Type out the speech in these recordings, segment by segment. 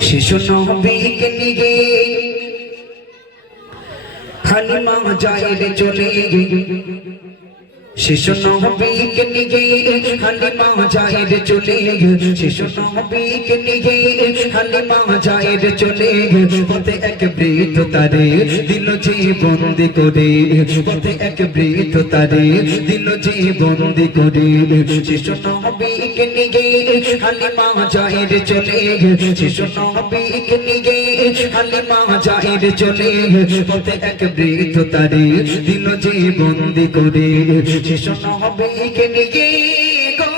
শিশু নবীকে নিয়ে হালিমা যায় চলে শিশু নবীকে নিয়ে হালিমা যায় চলে শিশু নবীকে নিয়ে হালিমা যায় চলে পথে এক বৃদ্ধ তারে দিল জীবন্দি করে পথে এক বৃদ্ধ তারে দিল জীবন্দি করে শিশু নবীকে নিয়ে হালিমা যায় চলে শিশু নবীকে নিয়ে হালিমা যায় চলে পথে এক বৃদ্ধ তারে দিল জীবন্দি করে শিশু নবীকে নিয়ে গো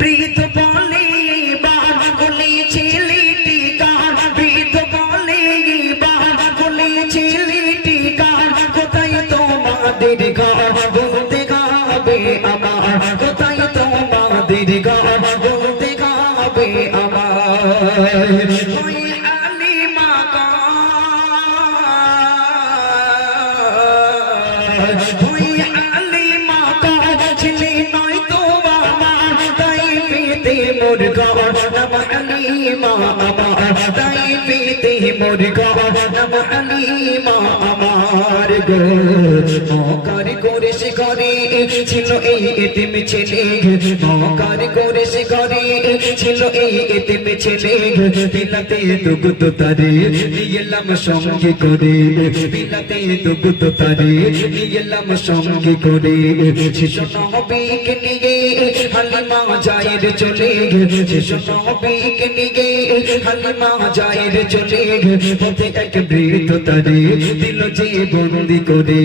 বৃদ্ধ বলে বাপ বলে ছেলেটি কার বৃদ্ধ বলে বাপ বলে ছেলেটি কার কোথায় তোমাদের ঘর বলতে গাবে আমার কোথায় তোমাদের ঘর বলতে গাবে আমার মোর গান নাম হালিমা আমার তাই পেতে মোর গান নাম হালিমা আমার গো মকার করে সে ঘরে ছিল এই এতিম ছেলে মকার করে সে ঘরে ছিল এই এতিম ছেলে বিলাতে দুগ্ধ তারে নিয়ে এলাম সঙ্গে করে বিলাতে দুগ্ধ তারে নিয়ে এলাম সঙ্গে করে শিশু নবীকে নিয়ে হালিমা যায় চলে শিশু নবীকে নিয়ে হালিমা যায় চলে পথে এক বৃদ্ধ তারে দিল জীবন্দি করে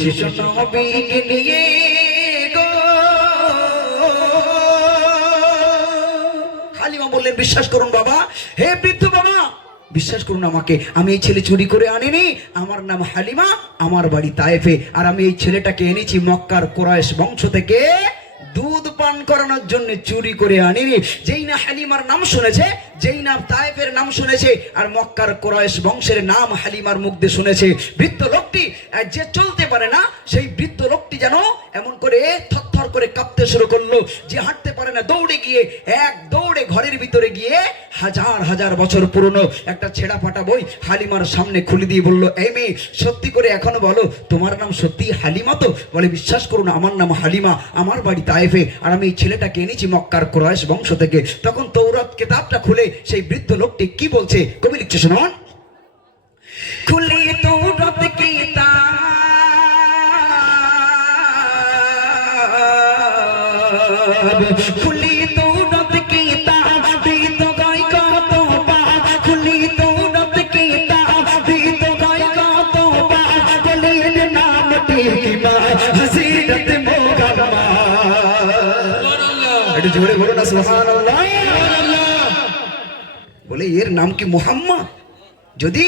শিশু নবীকে নিয়ে গো হালিমা বললেন বিশ্বাস করুন বাবা হে বৃদ্ধ বাবা বিশ্বাস করুন আমাকে আমি এই ছেলে চুরি করে আনিনি আমার নাম হালিমা আমার বাড়ি তায়েফে আর আমি এই ছেলেটাকে এনেছি মক্কার কুরাইশ বংশ থেকে দুধ পান করানোর জন্য চুরি করে আনিনি যেই না হালিমার নাম শুনেছে যেই না তায়েফের নাম শুনেছে আর মক্কার কুরাইশ বংশের নাম হালিমার মুখ দিয়ে শুনেছে বৃদ্ধ লোকটি যে চলতে পারে না সেই বৃদ্ধ লোকটি যেন এমন করে থরথর করে কাঁপতে শুরু করলো যে হাঁটতে পারে না দৌড়ে গিয়ে এক দৌড়ে ঘরের ভিতরে গিয়ে হাজার হাজার বছর পুরনো একটা ছেঁড়া ফাটা বই হালিমার সামনে খুলে দিয়ে বলল এই মেয়ে সত্যি করে এখনো বলো তোমার নাম সত্যি হালিমা তো বলে বিশ্বাস করুন আমার নাম হালিমা আমার বাড়ি তায়েফে আর আমি এই ছেলেটাকে এনেছি মক্কার কুরাইশ বংশ থেকে তখন তৌরাত কিতাবটা খুলে সেই বৃদ্ধ লোকটি কি বলছে কবি লিখছে শুনুন খুলে তৌরাত কিতাব খুলে তৌরাত কিতাব বৃদ্ধ গায় কত পাপ খুলে তৌরাত কিতাব বৃদ্ধ গায় কত পাপ বলেন নামটি কি মা হযরত মুহাম্মদ একটু জোরে বলো না সুবহানাল্লাহ বলে এর নাম কি মুহাম্মদ যদি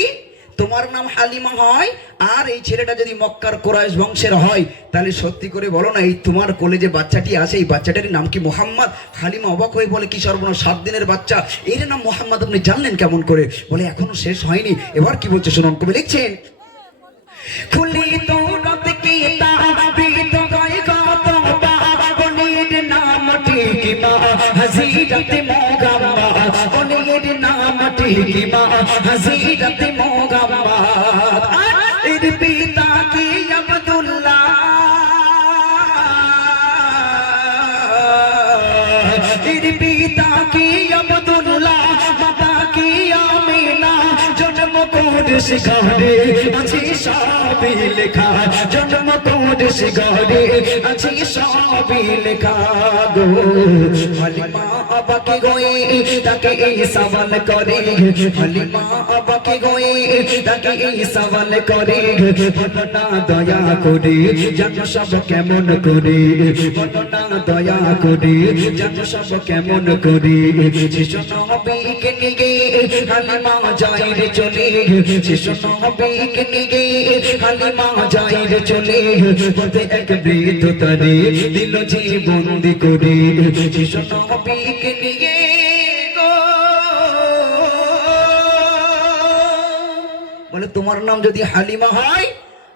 তোমার নাম হালিমা হয় আর এই ছেলেটা যদি মক্কার কুরাইশ বংশের হয় তাহলে সত্যি করে বলো না এই তোমার কোলে যে বাচ্চাটি আছে এই বাচ্চাটার নাম কি মুহাম্মদ হালিমা অবাক হয়ে বলে কি সর্বনাশ 7 দিনের বাচ্চা এর নাম মুহাম্মদ আপনি জানলেন কেমন করে বলে এখনো শেষ হয়নি এবার কি বলছে শুনুন কবি লিখছেন খুলি তৌরাত কিতাব বৃদ্ধ গায় কত পাপ বলের নামটি কি মা হযরত মুহাম্মদ বলের নামটি কি মা হযরত মুহাম্মদ এর পিতা কি আব্দুল্লাহ এর পিতা কি আব্দুল্লাহ মাতা কি আমিনা জন্ম করেছে ঘরে আছে সবই লেখা জন্ম করেছে ঘরে আছে সবই লেখা গো হালিমা আবাকে গোয়ে তাকে এই সওয়াল করে হালিমা আবাকে গোয়ে তাকে এই সওয়াল করে বলনা দয়া করে জানো সব কেমন করে বলনা দয়া করে জানো সব কেমন করে শিশু নবীকে নিয়ে হালিমা যায় চলে শিশু নবীকে নিয়ে হালিমা যায় চলে পথে এক বৃদ্ধ তারে দিল জীবন্দি করে শিশু নবীকে নিয়ে গো বলে তোমার নাম যদি হালিমা হয়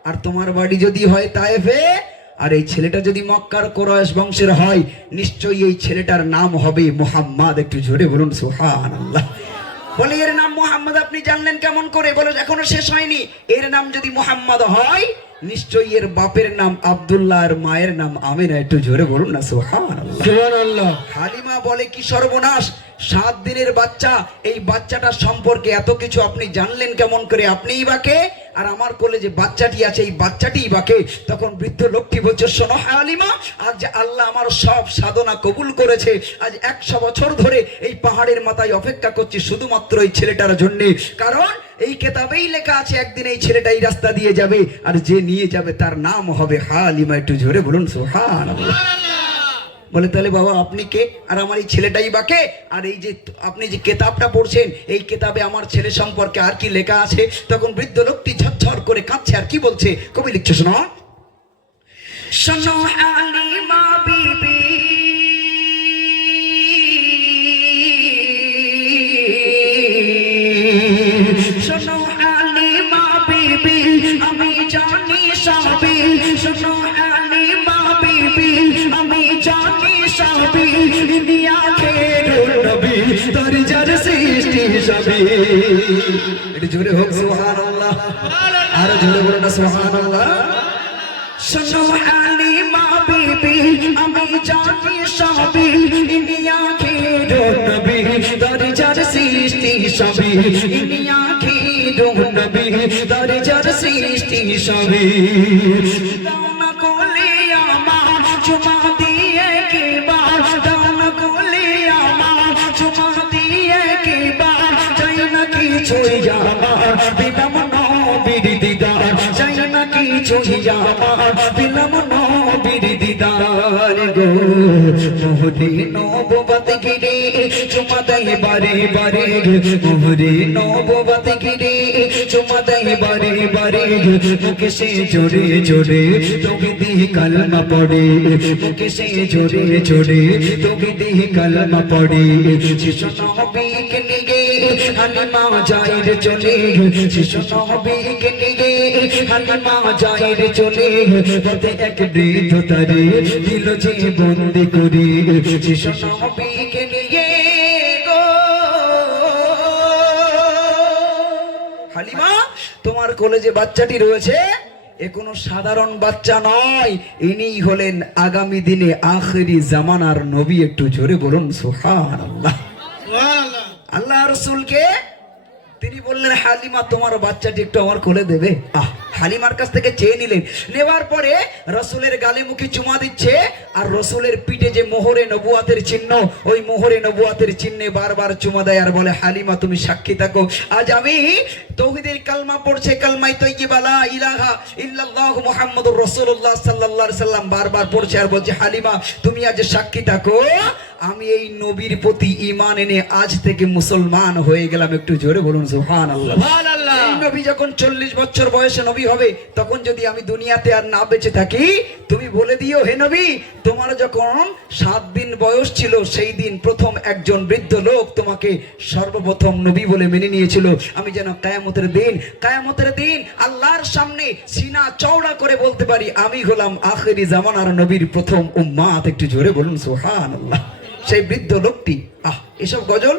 আর তোমার বাড়ি যদি হয় তায়েফে আর এই ছেলেটা যদি মক্কার কুরাইশ বংশের হয়, নিশ্চয়ই এই ছেলেটার নাম হবে মুহাম্মদ। একটু জোরে বলুন সুবহানাল্লাহ। বলে এর নাম মুহাম্মদ আপনি জানলেন কেমন করে? বলে এখনো শেষ হয়নি। এর নাম যদি মুহাম্মদ হয়, নিশ্চয়ই এর বাপের নাম আব্দুল্লাহ আর মায়ের নাম আমিনা। একটু জোরে বলুন না সুবহানাল্লাহ। সুবহানাল্লাহ। হালিমা বলে কি সর্বনাশ, 7 দিনের বাচ্চা, এই বাচ্চাটা সম্পর্কে এত কিছু আপনি জানলেন কেমন করে? আপনিই বাকে, আর আমার কোলে যে বাচ্চাটি আছে এই বাচ্চাটিই বাকে। তখন বৃদ্ধ লোকটি বলছে, শোনো হালিমা, আজ যে আল্লাহ আমার সব সাধনা কবুল করেছে, আজ 100 বছর ধরে এই পাহাড়ের মাথায় অপেক্ষা করছি শুধুমাত্র এই ছেলেটার জন্য। কারণ এই কেতাবেই লেখা আছে একদিন এই ছেলেটা এই রাস্তা দিয়ে যাবে, আর যে নিয়ে যাবে তার নাম হবে হালিমা। একটু জোরে বলুন সুবহানাল্লাহ। বলে তাহলে বাবা আপনি কে? আর আমার এই ছেলেটাই বাকে। আর এই যে আপনি যে কেতাবটা পড়ছেন, এই কেতাবে আমার ছেলে সম্পর্কে আর কি লেখা আছে? তখন বৃদ্ধ লোকটি ঝরঝর করে কাঁদছে। আর কি বলছে কবি লিখছে, শোনো। শোনো হালিমা বিবি, শোনো হালিমা বিবি, আমি জানি সবই। শোনো হালিমা বিবি, আমি জানি সবই। দুনিয়া খেরুল নবী, তোর যার সৃষ্টি সবই। এটা জোরে হোক সুবহানাল্লাহ। আর জোরে বলো না সুবহানাল্লাহ। শোনো হালিমা বিবি, আমি জানি সবই। দুনিয়া খেরুল নবী, তোর যার সৃষ্টি সবই। দুনিয়া খেরুল নবী, তোর যার সৃষ্টি সবই। দানা কোলে আমার চুমা দিয়ে কে বার, দানা কোলে আমার চুমা দিয়ে কে বার। চাই না কিছুই আমার দিলাম নবীর দিদার, চাই না কিছুই আমার দিলাম নবীর দিদার গো। মোহরে নবুবত গিরে চুমা দেয় বারে বারে, মোহরে নবুবত গিরে চুমা দেয় বারে বারে। মুখে সে জোরে জোরে তোকে দিয়ে কালমা পড়ে, মুখে সে জোরে জোরে তোকে দিয়ে কালমা পড়ে। শিশু নবীকে নিয়ে হালিমা যায় রে চলে, শিশু নবীকে নিয়ে হালিমা যায় রে চলে। পথে এক বৃদ্ধ তারে দিল যে বন্দি করে, শিশু নবীকে নিয়ে গো। হালিমা, তোমার কোলে যে বাচ্চাটি রয়েছে এ কোনো সাধারণ বাচ্চা নয়, ইনি হলেন আগামী দিনে আখিরি জামানার নবী। একটু জোরে বলুন সুবহানাল্লাহ। সুবহানাল্লাহ। আল্লাহ রাসূলকে তিনি বললেন, হালিমা তোমার বাচ্চাটি একটু আমার কোলে দেবে। হালিমার কাছ থেকে চেয়ে নিলেন। নেওয়ার পরে রসুলের গালে মুখে চুমা দিচ্ছে, আর রসুলের পিঠে যে মোহরে নবুয়াতের চিহ্ন, ওই মোহরে নবুয়াতের চিহ্নে বারবার চুমা দেয়, আর বলে হালিমা তুমি সাক্ষী থাকো, আজ আমি তাওহীদের কালমা পড়ছে, কালমায়ে তাইয়্যিবা লা ইলাহা ইল্লাল্লাহু মুহাম্মাদুর রাসূলুল্লাহ সাল্লাল্লাহু আলাইহি সাল্লাম বারবার পড়ছে, আর বলছে হালিমা তুমি আজ সাক্ষী থাকো, আমি এই নবীর প্রতি ঈমান এনে আজ থেকে মুসলমান হয়ে গেলাম। একটু জোরে বলুন সুবহানাল্লাহ। সুবহানাল্লাহ। এই নবী যখন 40 বছর বয়সে নবী হবে, তখন যদি আমি দুনিয়াতে আর না বেঁচে থাকি, তুমি বলে দিও হে নবী, তোমার যখন 7 দিন বয়স ছিল, সেই দিন প্রথম একজন বৃদ্ধ লোক তোমাকে সর্বপ্রথম নবী বলে মেনে নিয়েছিল। আমি যেন কায়ামতের দিন আল্লাহর সামনে সিনা চওড়া করে বলতে পারি, আমি হলাম আখিরি জামানার নবীর প্রথম উম্মাত। একটু জোরে বলুন সুবহানাল্লাহ। সেই বৃদ্ধ লোকটি, এসব গজল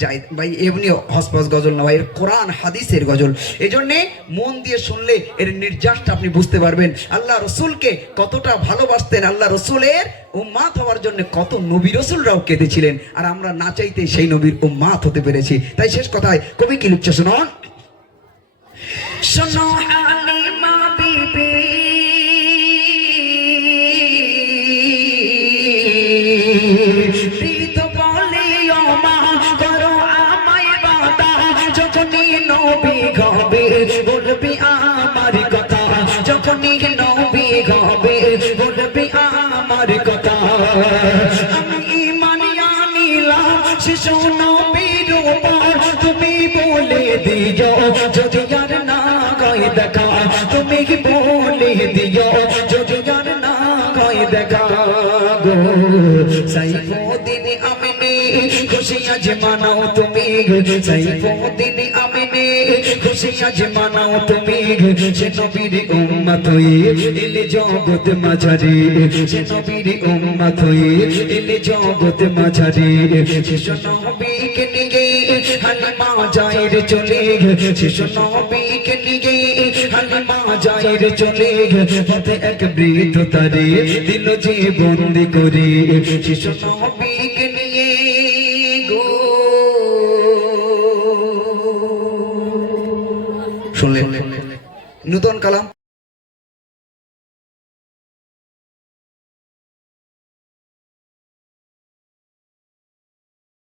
যাই ভাই, এমনি হসপাস গজল না ভাই, এর কোরআন হাদিসের গজল। এই জন্যে মন দিয়ে শুনলে এর নির্যাসটা আপনি বুঝতে পারবেন। আল্লাহ রসুলকে কতটা ভালোবাসতেন, আল্লাহ রসুলের উম্মাত হওয়ার জন্য কত নবী রসুলরাও কেঁদেছিলেন, আর আমরা না চাইতে সেই নবীর উম্মাত হতে পেরেছি। তাই শেষ কথায় কবি কি লিখছে, শুনুন। শোনো হালিমা বিবি, বলবি আমার কথা, যখনই নবী হবে বলবি আমার কথা। আমি ঈমান আনিলাম শিশু নবীর উপর, তুমি বলে দিও যদি আর না হয় দেখা, তুমি বলে দিও যদি আর না হয় দেখা গো। সাইফুদ্দিন আমিনী খুশি আজ মানাও তুমি সাইফুদ্দিন আমিনে খুশি আজ মানাও তুমি সে নবীর উম্মত হয়ে এলে জগৎ মাঝারে সে নবীর উম্মত হয়ে এলে জগৎ মাঝারে শিশু নবীকে নিয়ে হালিমা যায় রে চলে শিশু নবীকে নিয়ে হালিমা যায় রে চলে পথে এক বৃদ্ধ তারে দিল যে বন্দি করে শিশু নবীকে নিয়ে গো শুনলেন নতুন কালাম।